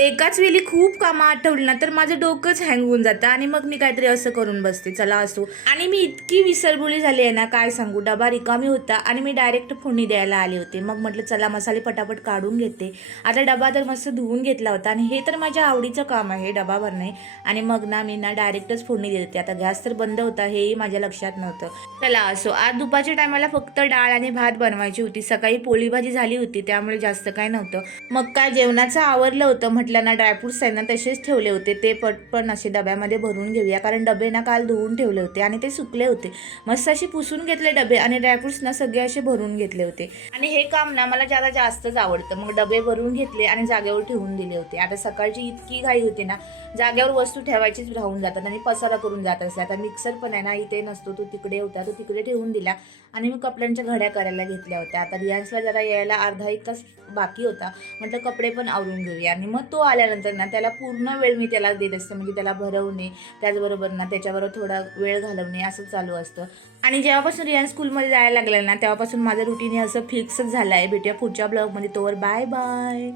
एकाच वेळी खूप कामं आठवली ना तर माझं डोकंच हँग होऊन जातं आणि मग मी काहीतरी असं करून बसते, चला असो. आणि मी इतकी विसरबुली झाली आहे ना, काय सांगू. डबा रिकामी होता आणि मी डायरेक्ट फोडणी द्यायला आले होते. मग म्हटलं चला मसाले पटापट काढून घेते. आता डबा तर मस्त धुवून घेतला होता आणि हे तर माझ्या आवडीचं काम आहे डबा भरणे. आणि मग मी डायरेक्टच फोडणी देते. आता गॅस तर बंद होता हेही माझ्या लक्षात नव्हतं. चला असो. आज दुपारच्या टायमाला फक्त डाळ आणि भात बनवायची होती. सकाळी पोळी भाजी झाली होती त्यामुळे जास्त काय नव्हतं. मग काय जेवणाचं आवरलं होतं. म्हटलं ना ड्रायफ्रुट्स आहे ना तसेच ठेवले होते, ते पटपण असे डब्यामध्ये भरून घेऊया. कारण डबे ना काल धुवून ठेवले होते आणि ते सुकले होते. मस्त असे पुसून घेतले डबे आणि ड्रायफ्रुट्स ना सगळे असे भरून घेतले होते. आणि हे काम ना मला जरा जास्तच आवडतं. मग डबे भरून घेतले आणि जागेवर ठेवून दिले होते. आता सकाळची इतकी घाई होती ना, जागेवर वस्तू ठेवायचीच राहून जातात आणि पसारा करून जात असते. आता मिक्सर पण आहे ना इथे नसतो, तो तिकडे होता, तो तिकडे ठेवून दिला आणि मी कपड्यांच्या घड्या करायला घेतल्या होत्या. आता रियान्सला जरा यायला अर्धा एक तास बाकी होता. म्हटलं कपडे पण आवरून घेऊया आणि मग तो आल्यानंतर ना त्याला पूर्ण वेळ मी त्याला देत असते. म्हणजे त्याला भरवणे, त्याचबरोबर ना त्याच्याबरोबर थोडा वेळ घालवणे असं चालू असतं. आणि जेव्हापासून रियान्स स्कूलमध्ये जायला लागला ना तेव्हापासून माझं रुटीन हे असं फिक्सच झालं आहे. भेटूया पुढच्या ब्लॉगमध्ये. तोवर बाय बाय.